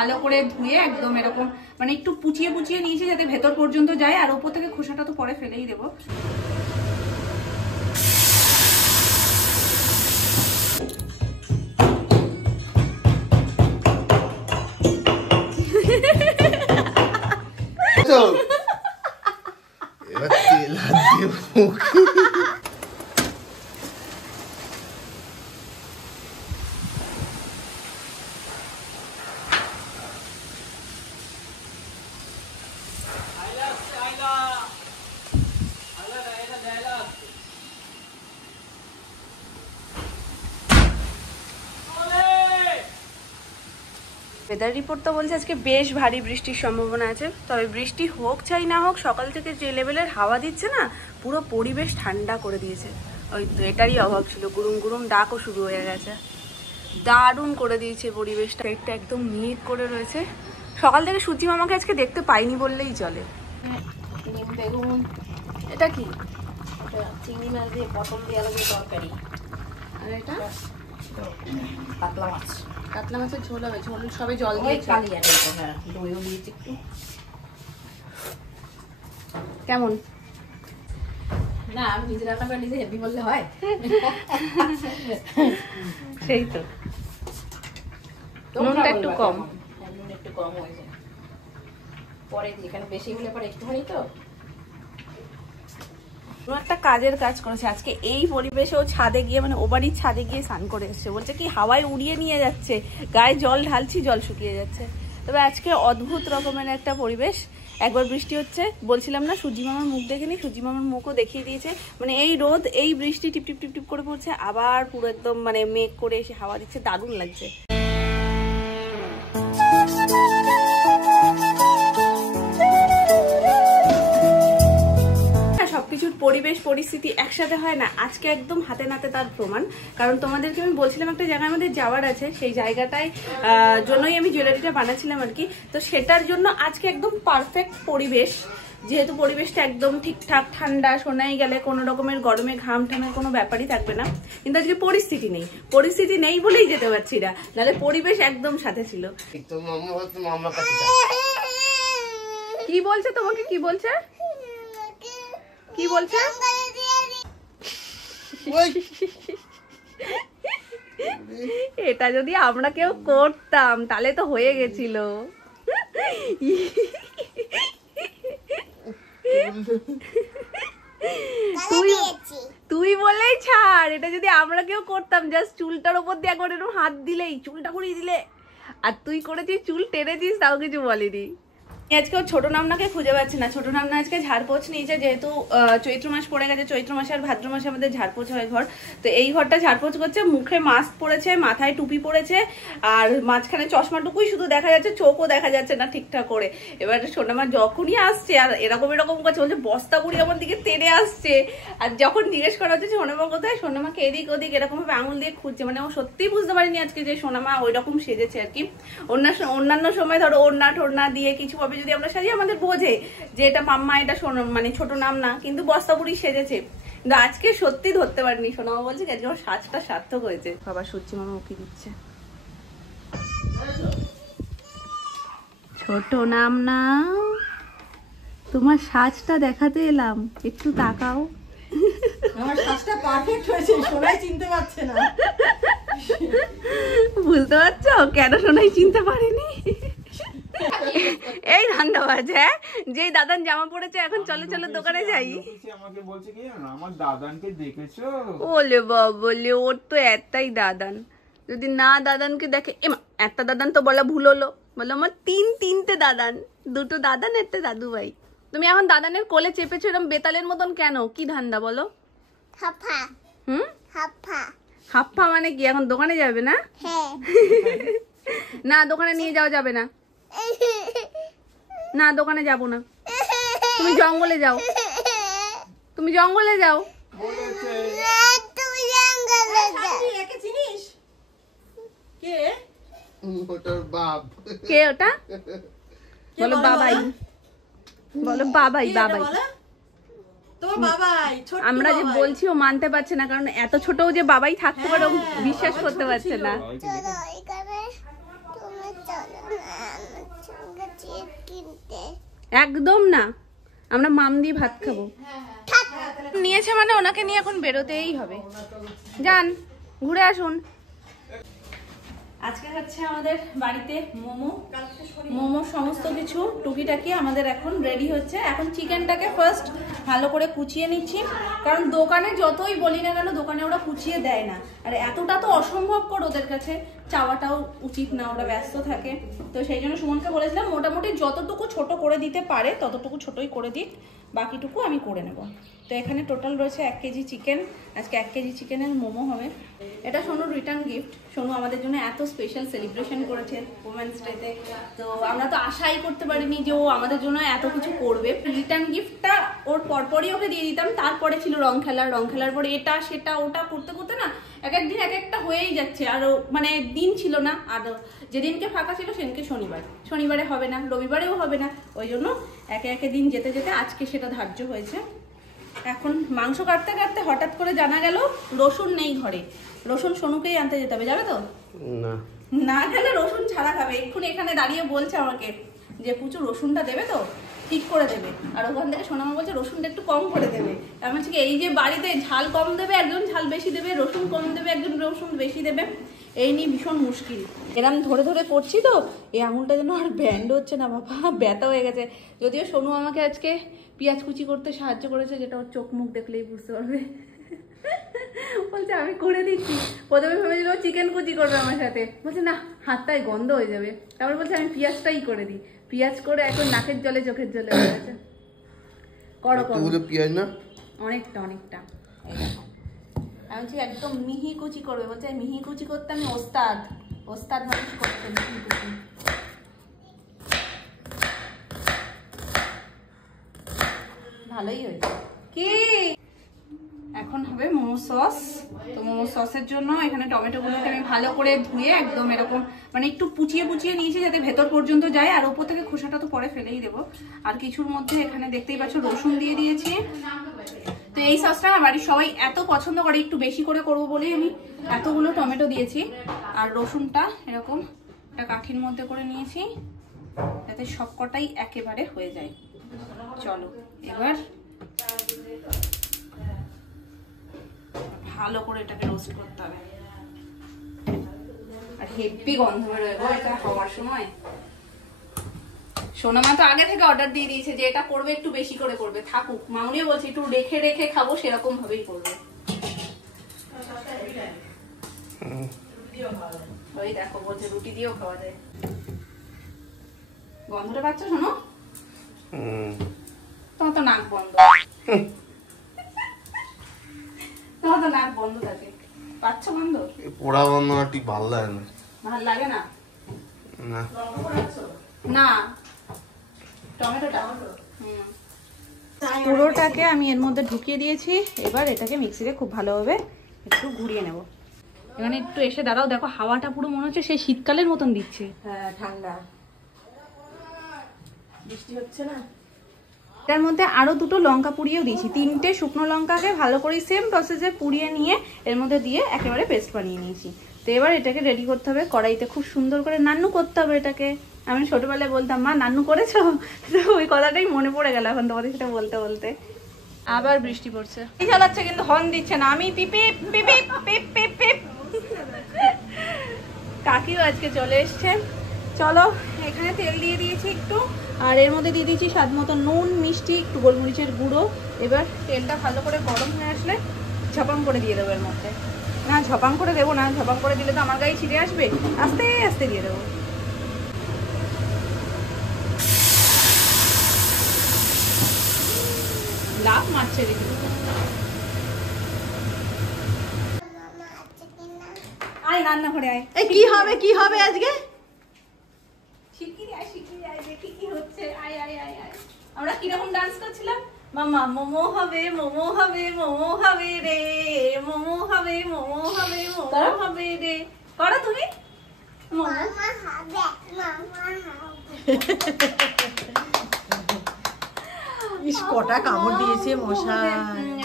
ভালো করে ধুয়ে একদম এরকম মানে একটু পুচিয়ে পুচিয়ে নিয়েছি যাতে ভেতর পর্যন্ত যায়, আর ওপর থেকে খোসাটা তো পরে ফেলেই দেবো। ওয়েদার রিপোর্ট তো বলছে আজকে বেশ ভারী বৃষ্টির সম্ভাবনা আছে, তবে বৃষ্টি হোক চাই না হোক সকাল থেকে যে লেভেলের হাওয়া দিচ্ছে না, পুরো পরিবেশ ঠান্ডা করে দিয়েছে। ওই তো এটারই অভাব ছিল, গুরুম গুরুম ডাকও শুরু হয়ে গেছে, দারুণ করে দিয়েছে পরিবেশটা, একটা একদম মিট করে রয়েছে। সকাল থেকে সূচি মামাকে আজকে দেখতে পাইনি বললেই চলে। বেগুন, এটা কি? চিংড়ি মাছ দিয়ে পটল দিয়ে আলু দিয়ে তরকারি, আর এটা কাতলা মাছ। কাতলা মাছের ঝোল হবে, ঝোল সবে জল দিয়ে কালিয়া দইও দিয়েছি একটু। কেমন? না আমি নিজে রান্না করে নিজে হেভি বললে হয়? সেই তো, নুনটা একটু কম, নুন একটু কম হয়েছে, পরে এখানে বেশি হলে পরে একটুখানি তো। একটা কাজের কাজ করেছে আজকে, এই পরিবেশে ও ছাদে গিয়ে মানে ও বাড়ির ছাদে গিয়ে স্নান করে এসছে, বলছে কি হাওয়ায় উড়িয়ে নিয়ে যাচ্ছে, গায়ে জল ঢালছি জল শুকিয়ে যাচ্ছে। তবে আজকে অদ্ভুত রকমের একটা পরিবেশ, একবার বৃষ্টি হচ্ছে, বলছিলাম না সূর্যি মামার মুখ দেখেনি, সূর্যি মামার মুখও দেখিয়ে দিয়েছে, মানে এই রোদ এই বৃষ্টি টিপ টিপ টিপ টিপ করে পড়ছে, আবার পুরো একদম মানে মেঘ করে এসে হাওয়া দিচ্ছে, দারুণ লাগছে। সবকিছুর পরিবেশ পরিস্থিতি একসাথে হয় না, আজকে একদম হাতে নাতে তার প্রমাণ। কারণ তোমাদেরকে আমি বলছিলাম একটা জায়গায় আমাদের যাওয়ার আছে, সেই জায়গাটায় জন্যই আমি জুয়েলারিটা বানাচ্ছিলাম আর কি, তো সেটার জন্য আজকে একদম পারফেক্ট পরিবেশ, যেহেতু পরিবেশটা একদম ঠিকঠাক ঠান্ডা, শোনাই গেলে কোনো রকমের গরমে ঘাম ঠামের কোনো ব্যাপারই থাকবে না, কিন্তু আজকে পরিস্থিতি নেই বলেই যেতে পারছি না, নাহলে পরিবেশ একদম সাথে ছিল। কি বলছে তোমাকে, কি বলছে, কি বলছে? এটা যদি আমরা কেউ করতাম তাহলে তো হয়ে গেছিল। তুই বলেই ছাড়, এটা যদি আমরা কেউ করতাম, জাস্ট চুলটার উপর দিয়ে একবার এরকম হাত দিলেই, চুলটা ঘুরিয়ে দিলে, আর তুই করেছিস চুল টেনেছিস তাও কিছু বলিনি। আজকে ও ছোট নামনাকে খুঁজে পাচ্ছে না, ছোট নামনা আজকে ঝাড়পোছ নিয়েছে, যেহেতু চৈত্র মাস পড়ে গেছে, চৈত্র মাসে আর ভাদ্র মাসে আমাদের ঝাড়পোছ হয় ঘর, তো এই ঘরটা ঝাড়পোছ করছে, মুখে মাস্ক পরেছে, মাথায় টুপি পরেছে, আর মাঝখানে চশমাটুকুই শুধু দেখা যাচ্ছে, চোখও দেখা যাচ্ছে না ঠিকঠাক করে। এবার সোনামা যখনই আসছে আর এরকম করছে, বলছে বস্তা বুড়ি আমার দিকে টেনে আসছে, আর যখন জিজ্ঞেস করা হচ্ছে সোনামা কোথায়, সোনামাকে এদিক ওদিক এরকম ভাবে আঙুল দিয়ে খুঁজছে, মানে ও সত্যিই বুঝতে পারিনি আজকে যে সোনামা ওই রকম সেজেছে আর কি। অন্যান্য সময় ধরো ওড়না ঠোড়না দিয়ে কিছু ভাবে যদি আমরা সাজি আমাদের বোঝে যে এটা মাম্মা, এটা মানে ছোট নাম না, কিন্তু বস্তা বুড়ি সেজেছে, কিন্তু আজকে সত্যি ধরতে পারিনি। সোনামা বলছে আজকে ওর সাজটা সার্থক হয়েছে। বাবা সূর্যি মামা ওকে দিচ্ছে, ছোট নাম না, তোমার সাজটা দেখাতে এলাম, একটু তাকাও। আমার সাজটা পারফেক্ট হয়েছে, সোনাই চিনতে পারছে না। বুঝতে পারছো কেন সোনাই চিনতে পারেনি? এই ধান্দাবাজ, হ্যাঁ, যেই দাদান জামা পড়েছে এখন চলো চলো দোকানে যাই, আমাকে বলছে কি আমার দাদানকে দেখেছো? ওলে বাবলে, ওর তো একটাই দাদান, যদি না দাদানকে দেখে, এমা একটা দাদান তো বলা ভুল হলো, বলো আমার তিনটে দাদান, দুটো দাদান একটা দাদু ভাই। তুমি এখন দাদানের কোলে চেপেছো এরকম বেতালের মতন কেন, কি ধান্দা বলো? হাফা। হুম, হাফা। হাফা মানে কি, এখন দোকানে যাবে না? হ্যাঁ। না দোকানে নিয়ে যাওয়া যাবে না, না দোকানে যাবো না, তুমি জঙ্গলে যাও, তুমি জঙ্গলে যাও। তুমি জঙ্গলে যাও। একে চিনিস? কে? ওটার বাপ। কে ওটা? বলো বাবাই, বলো বাবাই, বাবাই। আমরা যে বলছি ও মানতে পারছে না, কারণ এত ছোটও যে বাবাই থাকতে পারে বিশ্বাস করতে পারছে না। কিনতে একদম না, আমরা মাম দিয়ে ভাত খাবো। নিয়েছে মানে ওনাকে নিয়ে এখন বেরোতেই হবে। যান ঘুরে আসুন। আজকে হচ্ছে আমাদের বাড়িতে মোমো সমস্ত কিছু টুকিটাকি আমাদের এখন রেডি হচ্ছে। এখন চিকেনটাকে ফার্স্ট ভালো করে কুচিয়ে নিচ্ছি, কারণ দোকানে যতই বলি না কেন দোকানে ওরা কুচিয়ে দেয় না, আর এতটা তো অসম্ভবকর ওদের কাছে চাওয়াটাও উচিত না, ওরা ব্যস্ত থাকে। তো সেই জন্য সুমনকে বলেছিলাম মোটামুটি যতটুকু ছোট করে দিতে পারে ততটুকু ছোটই করে দিক, বাকিটুকু আমি করে নেব। তো এখানে টোটাল রয়েছে 1 কেজি চিকেন। আজকে 1 কেজি চিকেনের মোমো হবে। এটা সোনুর রিটার্ন গিফট। সোনু আমাদের জন্য এত স্পেশাল সেলিব্রেশন করেছে ওমেন্স ডেতে, তো আমরা তো আশাই করতে পারিনি যে ও আমাদের জন্য এত কিছু করবে। রিটার্ন গিফটটা ওর পরপরই ওকে দিয়ে দিতাম, তারপরে ছিল রং খেলার পরে এটা সেটা ওটা করতে করতে না এক একদিন এক একটা হয়েই যাচ্ছে, আর মানে দিন ছিল না। আর যেদিনকে ফাঁকা ছিল সেদিনকে শনিবারে হবে না, রবিবারেও হবে না, ওই জন্য একে একে দিন যেতে যেতে আজকে সেটা ধার্য হয়েছে। এখন মাংস কাটতে কাটতে হঠাৎ করে জানা গেল রসুন নেই ঘরে। রসুন সোনুকেই আনতে যেতে হবে, যাবে তো? না গেলে রসুন ছাড়া খাবে। এক্ষুনি এখানে দাঁড়িয়ে বলছে আমাকে যে পুচু রসুনটা দেবে তো, ঠিক করে দেবে। আর ওখান থেকে সোনামা বলছে রসুনটা একটু কম করে দেবে। আমি বলছি এই যে বাড়িতে ঝাল কম দেবে একজন, ঝাল বেশি দেবে, রসুন কম দেবে একজন, রসুন বেশি দেবে, এই নিয়ে ভীষণ মুশকিল। এরম ধরে ধরে করছি তো এই আঙুলটা যেন আর ব্যান্ড হচ্ছে না বাবা, ব্যথা হয়ে গেছে। যদিও সোনু আমাকে আজকে পেঁয়াজ কুচি করতে সাহায্য করেছে, যেটা ওর চোখ মুখ দেখলেই বুঝতে পারবে। বলছে আমি করে দিচ্ছি। প্রথমে ভেবেছিল চিকেন কুচি করবে আমার সাথে, বলছে না হাতটাই গন্ধ হয়ে যাবে। তারপর বলছে আমি পেঁয়াজটাই করে দিই। পেঁয়াজ করে এখন নাকের জলে চোখের জলে হয়ে গেছে। করো পেঁয়াজ না অনেকটা আমি বলছি একদম মিহি কুচি করবে, বলছে মিহি কুচি করতে আমি ওস্তাদ মানুষ করতে মিহি কুচি। ভালোই হয়েছে। কি এখন হবে মোমো সস। তো মোমো সসের জন্য এখানে টমেটোগুলোকে আমি ভালো করে ধুয়ে একদম এরকম মানে একটু পুচিয়ে নিয়েছি যাতে ভেতর পর্যন্ত যায়, আর ওপর থেকে খোসাটা তো পরে ফেলেই দেবো। আর কিছুর মধ্যে এখানে দেখতেই পাচ্ছ রসুন দিয়ে দিয়েছি। তো এই সসটা আমার বাড়ির সবাই এত পছন্দ করে, একটু বেশি করে করবো বলেই আমি এতগুলো টমেটো দিয়েছি। আর রসুনটা এরকম একটা কাঠির মধ্যে করে নিয়েছি যাতে সবকটাই একেবারে হয়ে যায়। চলো এবার ভালো করে এটাকে রোস্ট করতে হবে। আর হেভি গন্ধ বেরোয় গো এটা হওয়ার সময়। সোনামা তো আগে থেকে অর্ডার দিয়ে দিয়েছে যে এটা করবে একটু বেশি করে করবে, থাকুক। মামুনিও বলছে একটু রেখে রেখে খাবো, সেরকম ভাবেই করবে। ওই দেখো বলছে রুটি দিয়েও খাওয়া যায়। গন্ধটা পাচ্ছ শোনো? তোমার তো নাক বন্ধ, তোমার তো নাক বন্ধ থাকে। পাচ্ছ গন্ধ? পোড়া গন্ধ ঠিক ভালো লাগে না। ভাল লাগে না? না না টমেটোটা পুরোটাকে আমি এর মধ্যে ঢুকিয়ে দিয়েছি। এবার এটাকে মিক্সিতে খুব ভালোভাবে একটু ঘুরিয়ে নেব। এখানে একটু এসে দাঁড়াও, দেখো হাওয়াটা পুরো মনে হচ্ছে সেই শীতকালের মতন দিচ্ছে। হ্যাঁ ঠান্ডা, বৃষ্টি হচ্ছে না। এটার মধ্যে আরো দুটো লঙ্কা পুড়িয়েও দিয়েছি। 3টে শুকনো লঙ্কাকে ভালো করে সেম প্রসেসে পুড়িয়ে নিয়ে এর মধ্যে দিয়ে একেবারে পেস্ট বানিয়ে নিয়েছি। তো এবার এটাকে রেডি করতে হবে কড়াইতে, খুব সুন্দর করে নান্নু করতে হবে এটাকে। আমি ছোটবেলায় বলতাম মা নান্নু করেছো, তো ওই কথাটাই মনে পড়ে গেল এখন তোমাদের সাথে বলতে বলতে। আবার বৃষ্টি পড়ছে, চালাচ্ছে কিন্তু হর্ন দিচ্ছে না। আমি পিপি পিপি পিপ পিপ পিপ। কাকিও আজকে চলে এসছে। চলো এখানে তেল দিয়ে দিয়েছি একটু, আর এর মধ্যে দিয়ে দিয়েছি স্বাদ মতো নুন, মিষ্টি, একটু গোলমরিচের গুঁড়ো। এবার তেলটা ভালো করে গরম হয়ে আসলে ঝপাং করে দিয়ে দেবো এর মধ্যে। না ঝপাং করে দেবো না, ঝপাং করে দিলে তো আমার গায়ে ছিঁড়ে আসবে, আস্তে আস্তে দিয়ে দেবো। লাভ মারছে দেখি। আয় রান্না করে আয়। এই কি হবে আজকে? শিগগিরই আয় দেখি কি হচ্ছে। আয় আয় আয় আয়। আমরা কিরকম ডান্স করছিলাম? মামা মোমো হবে মোমো হবে মোমো হবে রে, মোমো হবে মোমো হবে মোমো হবে রে। করো তুমি। মামা হবে মামা হবে। ইস কটা কামড় দিয়েছে মশা।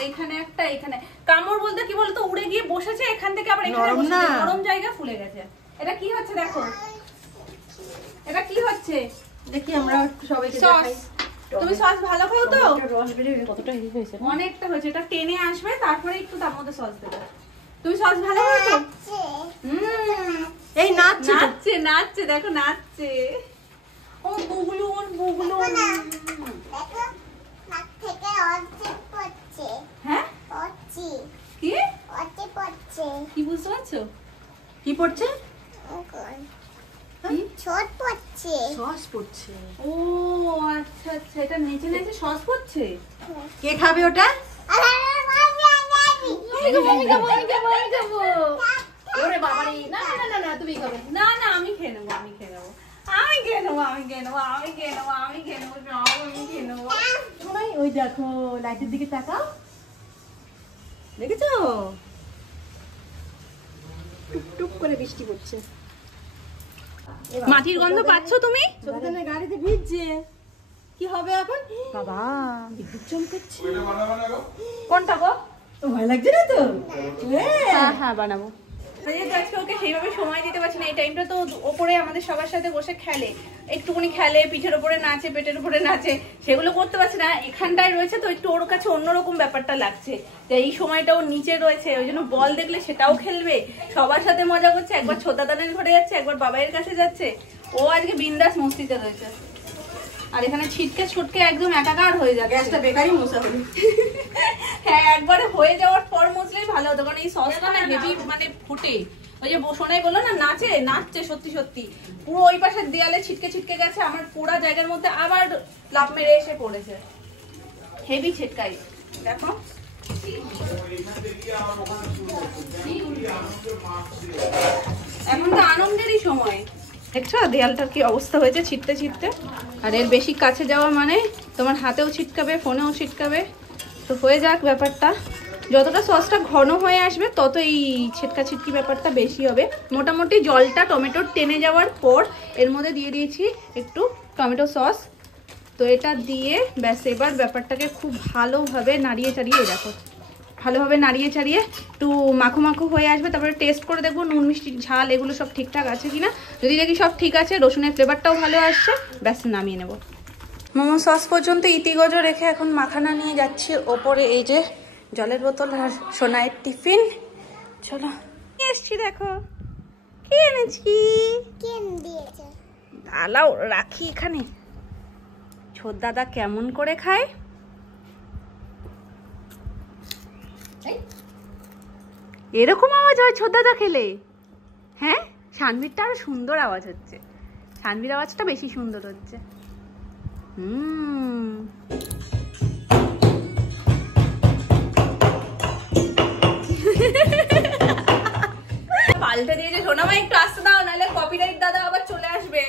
এইখানে একটা, এখানে কামড় বলতে কি বলতো উড়ে গিয়ে বসেছে এখান থেকে, আবার এখানে বসেছে, নরম জায়গা ফুলে গেছে। এটা কি হচ্ছে দেখো, এটা কি হচ্ছে? দেখি আমরা সবাইকে সস দেখাই। তুমি সস ভালো খাও তো? টমেটোর রস বেরিয়ে কতটা হেভি হয়েছে। অনেকটা হয়েছে, এটা টেনে আসবে তারপরে একটু তার মধ্যে সস দেবে। তুমি সস ভালো খাও তো? এই নাচছে তো। নাচছে নাচছে, দেখো নাচছে। ও বুগলুন বুগলুন। দেখো নাক থেকে অর্চিট পড়ছে হ্যাঁ অর্চি কি অর্চি পড়ছে কি বুঝতে পারছো? কি পড়ছে? ছোট পড়ছে সস পড়ছে। ও আচ্ছা আচ্ছা, এটা নেচে নেচে সস পড়ছে। কে খাবে ওটা? ওরে বাবা রে, না না না না তুমি খাবে। না না আমি খেয়ে নেবো, আমি খেয়ে নেবো, আমি খেয়ে নেবো, আমি খেয়ে নেবো, আমি খেয়ে নেবো, আমি খেয়ে নেবো, আমি খেয়ে নেবো। সবাই ওই দেখো লাইটের দিকে তাকাও, দেখেছো টুক করে বৃষ্টি পড়ছে। মাটির গন্ধ পাচ্ছো তুমি? ছোটখানে গাড়িতে ভিজছে, কি হবে এখন? বাবা বিদ্যুৎ চমকাচ্ছে। কোনটা গো? ভয় লাগছে না তো? হ্যাঁ হ্যাঁ বানাবো। আজকে ওকে সেইভাবে সময় দিতে পারছি না, এই টাইমটা তো ওপরে আমাদের সবার সাথে বসে খেলে, একটুখানি খেলে, পিঠের উপরে নাচে, পেটের উপরে নাচে, সেগুলো করতে পারছি না। এখানটায় রয়েছে তো একটু ওর কাছে অন্যরকম ব্যাপারটা লাগছে, যে এই সময়টা ও নিচে রয়েছে, ওই জন্য বল দেখলে সেটাও খেলবে, সবার সাথে মজা করছে, একবার ছোদাদানের ঘরে যাচ্ছে, একবার বাবাইয়ের কাছে যাচ্ছে, ও আজকে বিন্দাস মস্তিতে রয়েছে। আর এখানে ছিটকে ছুটকে একদম একাকার হয়ে যাবে। গ্যাসটা বেকারই মশা হলো। হ্যাঁ একবারে হয়ে যাওয়ার পর মুছলেই ভালো হতো, কারণ এই সসটা না হেভি মানে ফুটে, ওই যে সোনাই বললো না নাচছে সত্যি সত্যি, পুরো ওই পাশের দেয়ালে ছিটকে ছিটকে গেছে, আমার পুরা জায়গার মধ্যে আবার লাফ মেরে এসে পড়েছে, হেভি ছিটকাই। দেখো এখন তো আনন্দেরই সময়, দেখছো দেয়ালটার কি অবস্থা হয়েছে ছিটতে ছিটতে। আর এর বেশি কাছে যাওয়া মানে তোমার হাতেও ছিটকাবে, ফোনেও ছিটকাবে, তো হয়ে যাক ব্যাপারটা। যতটা সসটা ঘন হয়ে আসবে তত এই ছিটকা ছিটকি ব্যাপারটা বেশি হবে। মোটামুটি জলটা টমেটোর টেনে যাওয়ার পর এর মধ্যে দিয়ে দিয়েছি একটু টমেটো সস, তো এটা দিয়ে ব্যাস এবার ব্যাপারটাকে খুব ভালোভাবে নাড়িয়ে চাড়িয়ে, দেখো ভালোভাবে নাড়িয়ে চাড়িয়ে একটু মাখো মাখো হয়ে আসবে, তারপরে টেস্ট করে দেখবো নুন মিষ্টি ঝাল এগুলো সব ঠিকঠাক আছে কিনা। যদি দেখি সব ঠিক আছে, রসুনের ফ্লেভারটাও ভালো আসছে, ব্যাস নামিয়ে নেব। মোমো সস পর্যন্ত ইতিগজো রেখে এখন মাখানা নিয়ে যাচ্ছি ওপরে। এই যে জলের বোতল আর সোনাইয়ের টিফিন, চলো এসছি। দেখো কি এনেছি, কেন দিয়েছে দাঁড়াও রাখি এখানে। ছোট দাদা কেমন করে খায়, এরকম আওয়াজ হয় ছোট দাদা খেলে? হ্যাঁ সানভিরটা আরো সুন্দর আওয়াজ হচ্ছে, সানভির আওয়াজটা বেশি সুন্দর হচ্ছে। পাল্টে দিয়েছে সোনামা, একটু আসতে দাও, নাহলে কপিরাইট দাদা আবার চলে আসবে।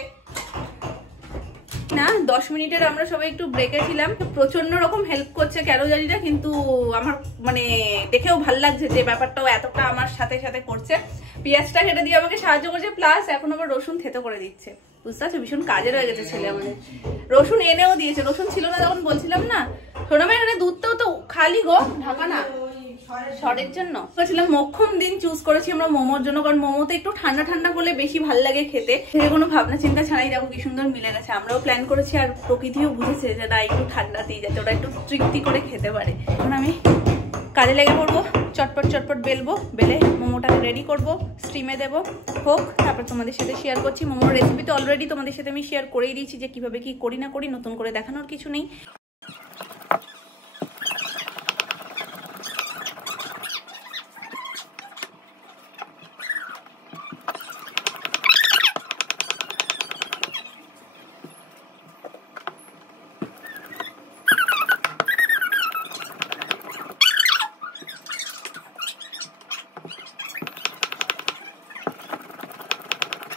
না 10 মিনিটের আমরা সবাই একটু ব্রেকে ছিলাম, প্রচন্ড রকম হেল্প করছে কেন জানি না, কিন্তু আমার মানে দেখেও ভাল লাগছে যে ব্যাপারটাও এতটা আমার সাথে সাথে করছে। পেঁয়াজটা কেটে দিয়ে আমাকে সাহায্য করছে, প্লাস এখন আবার রসুন থেতো করে দিচ্ছে, বুঝতে পারছো ভীষণ কাজের হয়ে গেছে ছেলে আমাদের। রসুন এনেও দিয়েছে, রসুন ছিল না তখন বলছিলাম না। সোনামা এখানে দুধটাও তো খালি গো, ঢাকা না শরের জন্য বলছিলাম। মক্ষম দিন চুজ করেছি আমরা মোমোর জন্য, কারণ মোমোতে একটু ঠান্ডা ঠান্ডা করলে বেশি ভাল লাগে খেতে, সে কোনো ভাবনা চিন্তা ছাড়াই দেখো কি সুন্দর মিলে গেছে। আমরাও প্ল্যান করেছি আর প্রকৃতিও বুঝেছে যে না একটু ঠান্ডা দিয়ে যাতে ওরা একটু তৃপ্তি করে খেতে পারে। এখন আমি কাজে লেগে পড়বো, চটপট চটপট বেলবো, বেলে মোমোটাকে রেডি করবো, স্টিমে দেবো হোক, তারপর তোমাদের সাথে শেয়ার করছি। মোমোর রেসিপি তো অলরেডি তোমাদের সাথে আমি শেয়ার করেই দিয়েছি, যে কিভাবে কি করি না করি, নতুন করে দেখানোর কিছু নেই।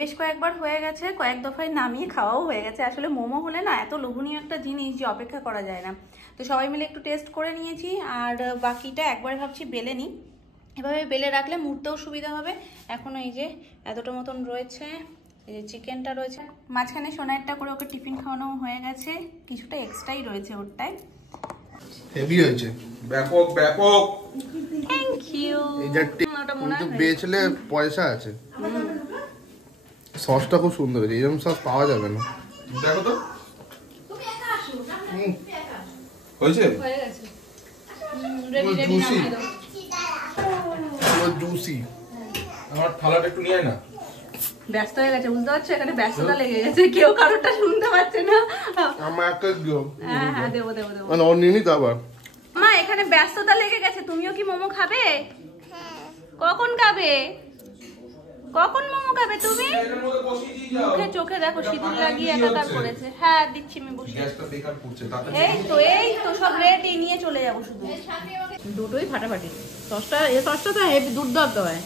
বেশ কয়েকবার হয়ে গেছে, কয়েক দফায় নামিয়ে খাওয়াও হয়ে গেছে। আসলে মোমো হলে না এত লোভনীয় একটা জিনিস যে অপেক্ষা করা যায় না। তো সবাই মিলে একটু টেস্ট করে নিয়েছি, আর বাকিটা একবারে ভাবছি বেলে নিই, এভাবে বেলে রাখলে মুড়তেও সুবিধা হবে। এখন এই যে এতটা মতন রয়েছে, এই যে চিকেনটা রয়েছে, মাঝখানে সোনারটা করে ওকে টিফিন খাওয়ানো হয়ে গেছে, কিছুটা এক্সট্রাই রয়েছে ওরটাই। হেভি হয়েছে, ব্যাপক ব্যাপক। Thank you. এই যে কিন্তু বেচলে পয়সা আছে। সসটা খুব সুন্দর হয়েছে, এরকম সস পাওয়া যাবে না। দেখো তো তুমি একা আসো না না হুম। তুমি একা আসো হয়েছে হয়ে গেছে রেডি রেডি juicy। নামিয়ে দাও পুরো জুসি আমার থালাটা একটু নিয়ে আয় না ব্যস্ত হয়ে গেছে, বুঝতে পারছো? এখানে ব্যস্ততা লেগে গেছে, কেউ কারোরটা শুনতে পাচ্ছে না। আমার একটা দিও হ্যাঁ হ্যাঁ, দেবো দেবো দেবো। মানে ওর নিয়ে নিতে আবার মা এখানে ব্যস্ততা লেগে গেছে, তুমিও কি মোমো খাবে? কখন খাবে? কখন মোমো খাবে তুমি? মুখে চোখে দেখো সিঁদুর লাগিয়ে একাকার করেছে। হ্যাঁ দিচ্ছি আমি বসে। গ্যাসটা বেকার করছে তাতে এই তো সব রেডি, নিয়ে চলে যাবো শুধু। দুটোই ফাটাফাটি। সসটা তো হেভি দুর্দান্ত হয়,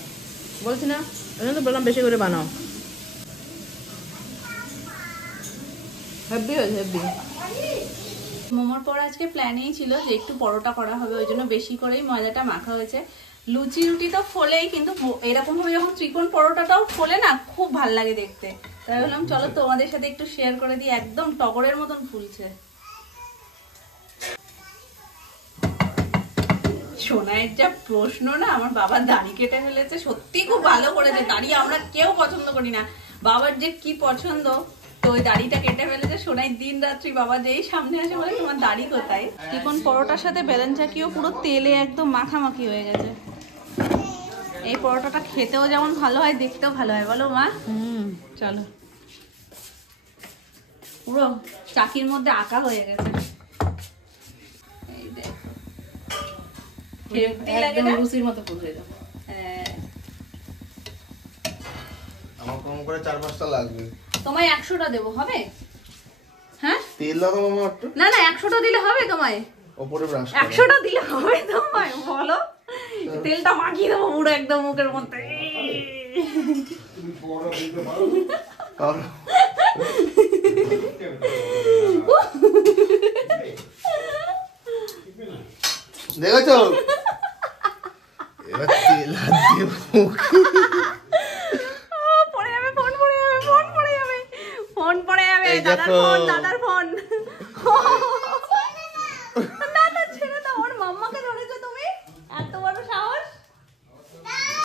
বলছি না? ওই জন্য তো বললাম বেশি করে বানাও। হেভি হয়েছে হেভি। মোমোর পর আজকে প্ল্যানেই ছিল যে একটু পরোটা করা হবে, ওই জন্য বেশি করেই ময়দাটা মাখা হয়েছে। লুচি রুটি তো ফোলেই, কিন্তু এরকম ভাবে যখন ত্রিকোণ পরোটাটাও ফোলে না, খুব ভাল লাগে দেখতে। তাই বললাম চলো তোমাদের সাথে একটু শেয়ার করে দিই, একদম টগরের মতন ফুলছে। সোনাইয়ের যা প্রশ্ন না, আমার বাবা দাড়ি কেটে ফেলেছে, সত্যি খুব ভালো করেছে। দাড়ি আমরা কেউ পছন্দ করি না, বাবার যে কি পছন্দ, তো ওই দাড়িটা কেটে ফেলেছে। সোনাই দিন রাত্রি বাবা যেই সামনে আসে বলে তোমার দাড়ি কোথায়। ত্রিকোণ পরোটার সাথে বেলেন চাকিও পুরো তেলে একদম মাখামাখি হয়ে গেছে। এই পরোটাটা খেতেও যেমন ভালো হয়, দেখতেও ভালো হয়, বলো মা? চলো, পুরো চাকির মধ্যে আঁকা হয়ে গেছে। এই দেখো, হেভি লাগে না? লুচির মতো ফুল হয়ে যাবে। হ্যাঁ। আমার কম করে 4-5টা লাগবে তোমায় 100টা দেবো, হবে? হ্যাঁ তেল দাও মামা একটু না না, 100টা দিলে হবে তোমায়? উপরে ব্রাশ 100টা দিলে হবে তোমায়, বলো? তেলটা মাখিয়ে দেবো পুরো একদম মুখের মধ্যে। দেখেছো এবার তেল হাত দিয়ে মুখে পড়ে যাবে, ফোন পড়ে যাবে, ফোন পড়ে যাবে, ফোন পড়ে যাবে। এই দাদার দেখো। ফোন, দাদার ফোন।